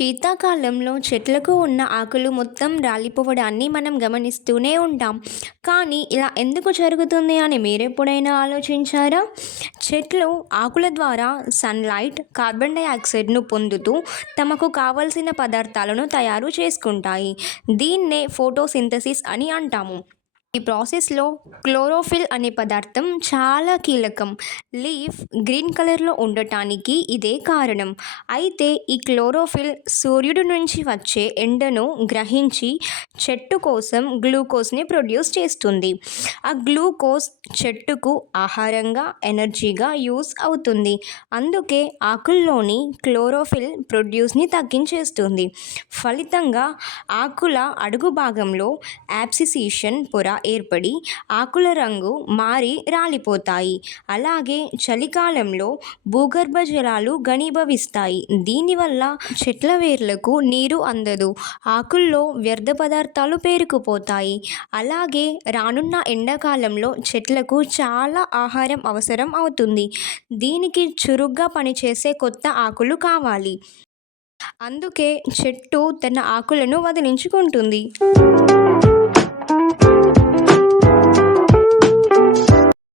శీతాకాలంలో చెట్లకు ఉన్న ఆకులు మొత్తం రాలిపోవడాన్ని మనం గమనిస్తూనే ఉంటాం. కానీ ఇలా ఎందుకు జరుగుతుంది అని మీరెప్పుడైనా ఆలోచించారా? చెట్లు ఆకుల ద్వారా సన్‌లైట్, కార్బన్ డయాక్సైడ్‌ను పొందుతూ తమకు కావలసిన పదార్థాలను తయారు చేసుకుంటాయి. దీన్నే ఫోటోసింథసిస్ అని అంటాము. ఈ ప్రాసెస్లో క్లోరోఫిల్ అనే పదార్థం చాలా కీలకం. లీఫ్ గ్రీన్ కలర్లో ఉండటానికి ఇదే కారణం. అయితే ఈ క్లోరోఫిల్ సూర్యుడి నుంచి వచ్చే ఎండను గ్రహించి చెట్టు కోసం గ్లూకోజ్ని ప్రొడ్యూస్ చేస్తుంది. ఆ గ్లూకోజ్ చెట్టుకు ఆహారంగా, ఎనర్జీగా యూస్ అవుతుంది. అందుకే ఆకుల్లోని క్లోరోఫిల్ ప్రొడ్యూస్ని తగ్గించేస్తుంది. ఫలితంగా ఆకుల అడుగు భాగంలో యాబ్సిసేషన్ పొర ఏర్పడి ఆకుల రంగు మారి రాలిపోతాయి. అలాగే చలికాలంలో భూగర్భ జలాలు ఘనీభవిస్తాయి. దీనివల్ల చెట్ల వేర్లకు నీరు అందదు. ఆకుల్లో వ్యర్థ పదార్థాలు పేరుకుపోతాయి. అలాగే రానున్న ఎండాకాలంలో చెట్లకు చాలా ఆహారం అవసరం అవుతుంది. దీనికి చురుగ్గా పనిచేసే కొత్త ఆకులు కావాలి. అందుకే చెట్టు తన ఆకులను వదిలించుకుంటుంది.